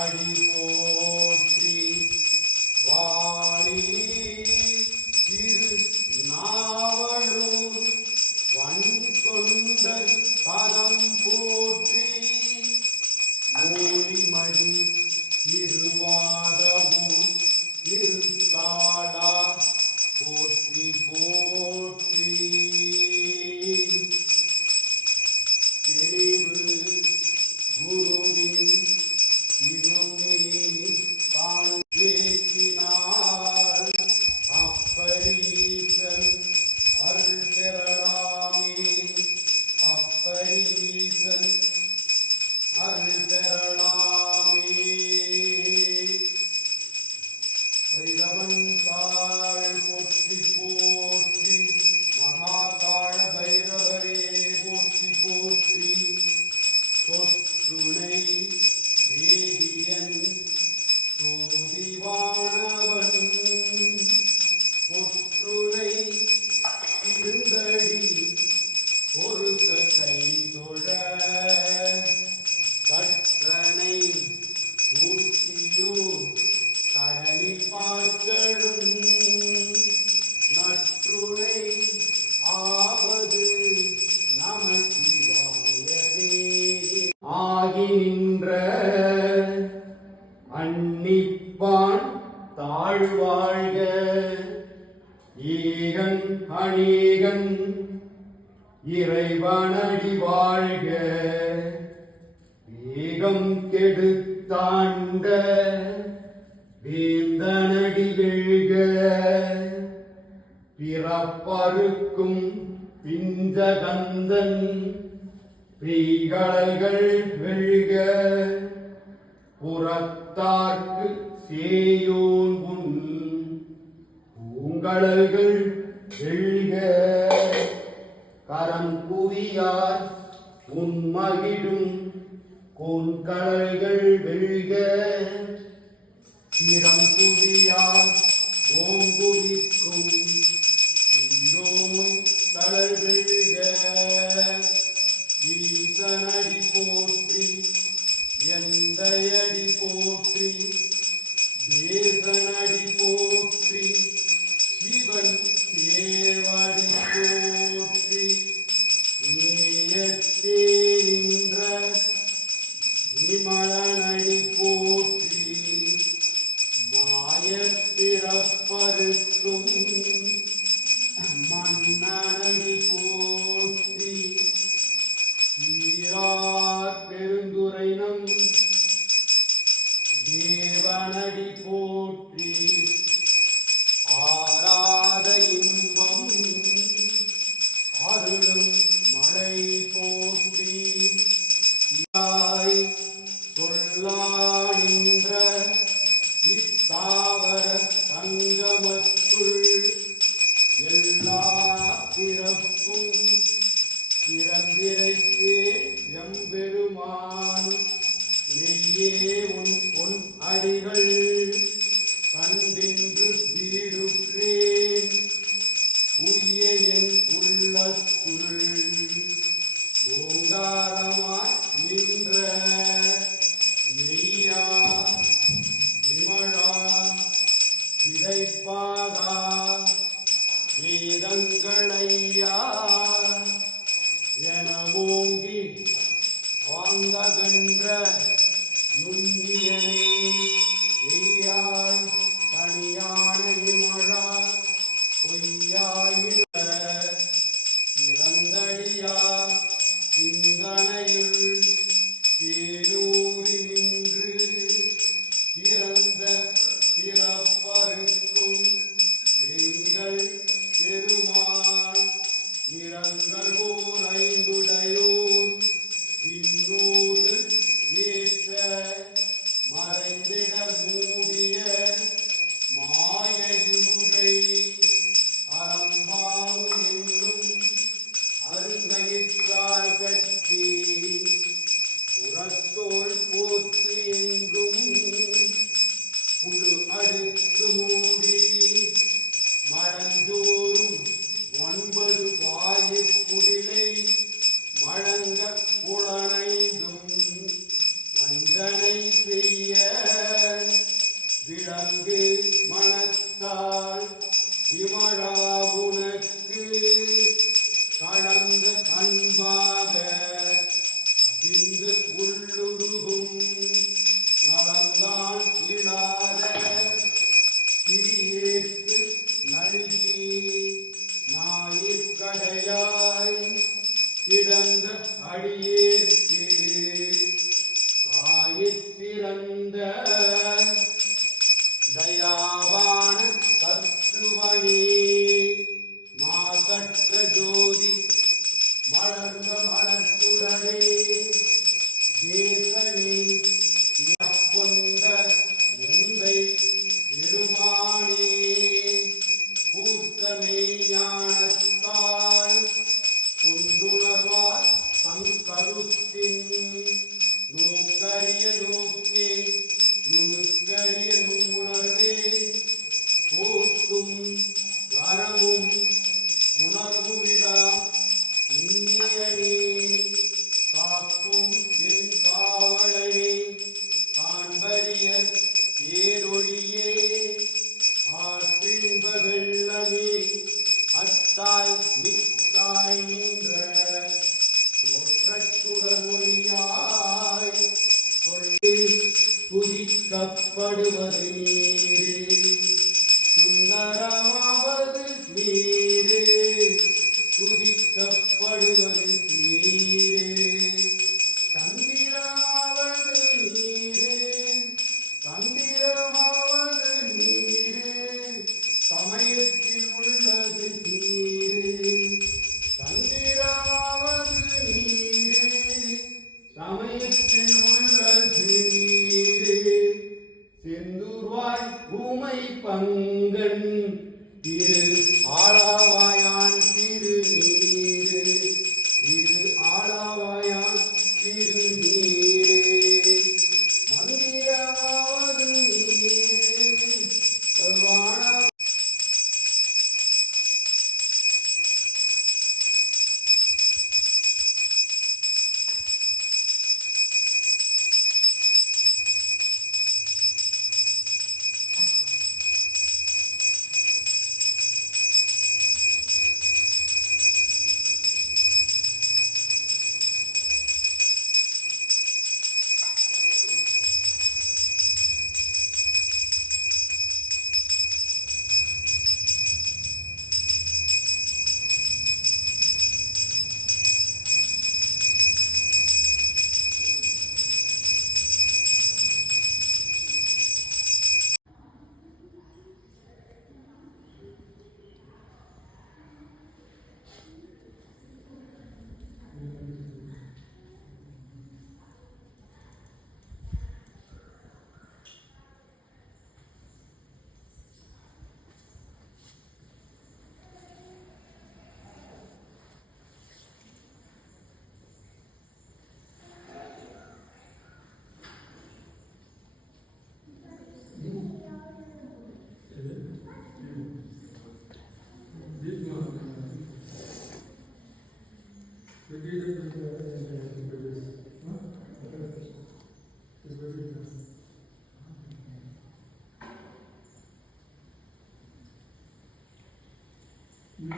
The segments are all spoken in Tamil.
ஆடி போ கெடுத்தாண்ட வேந்தனடி வெழ்க பிறப்பறுக்கும் பிஞ்சகந்தன் பீகடல்கள் வெழ்க புறத்தார்க்கு சேயோன் உன் பூங்கடல்கள் வெழ்க கரம் புவியார் உன்மகிழும் உன் கடல்கள் வெல்க இடம் குவியா ஓங்குவிக்கும். இரோமும் கடல் வெல்க ஈசனடி போற்றி எந்த அடி போற்றி. தேசனடி உன் உன் அடிகள் கண்டின்று வீடுற்றேன். உரிய என் உள்ளத்துள் ஓங்காரமாய் நின்ற மெய்யா விமழா விதைப்பாகா வேதங்களையா Num dia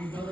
you know,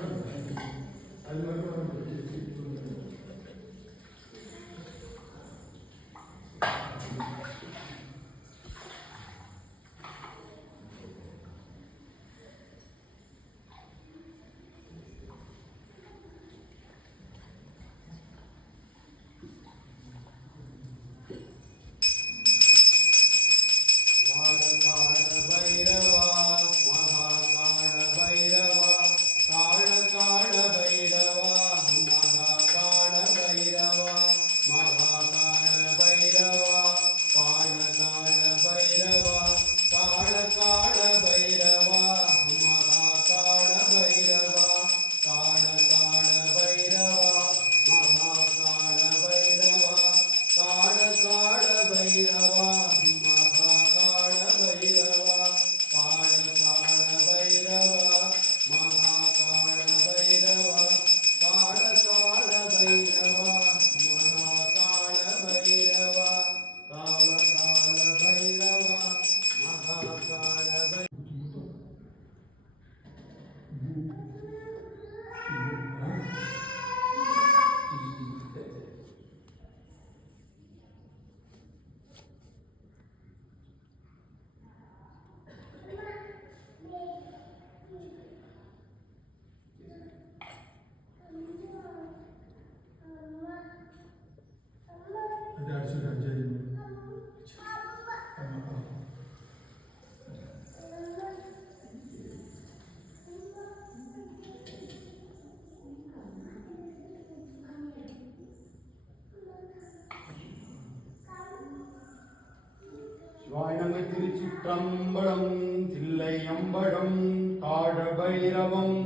திருச்சிற்றம்பலம் தில்லை அம்பலம் காழ பைரவம்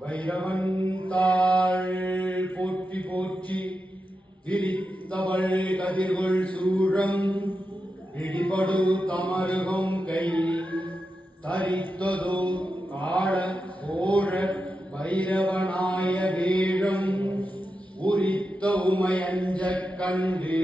பைரவன் தாழ் போற்றி போற்றி திரித்தவள் கதிர்கொள் சூழம். இடிபடு தமருகம் கை தரித்ததோ காட கோழ பைரவனாய வேழம். உரித்த உமையஞ்ச கண்டு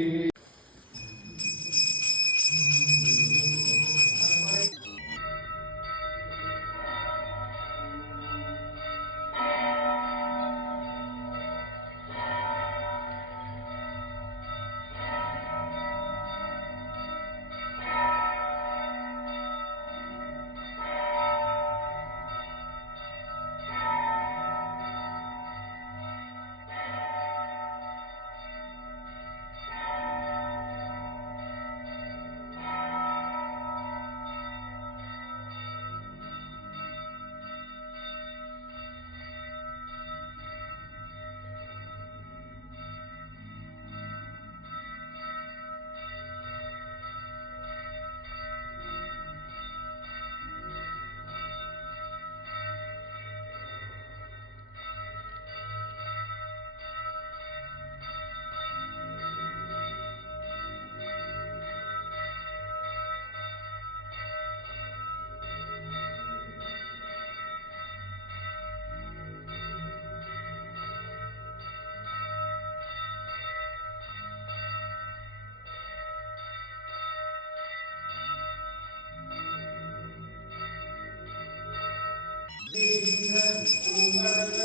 Thank you.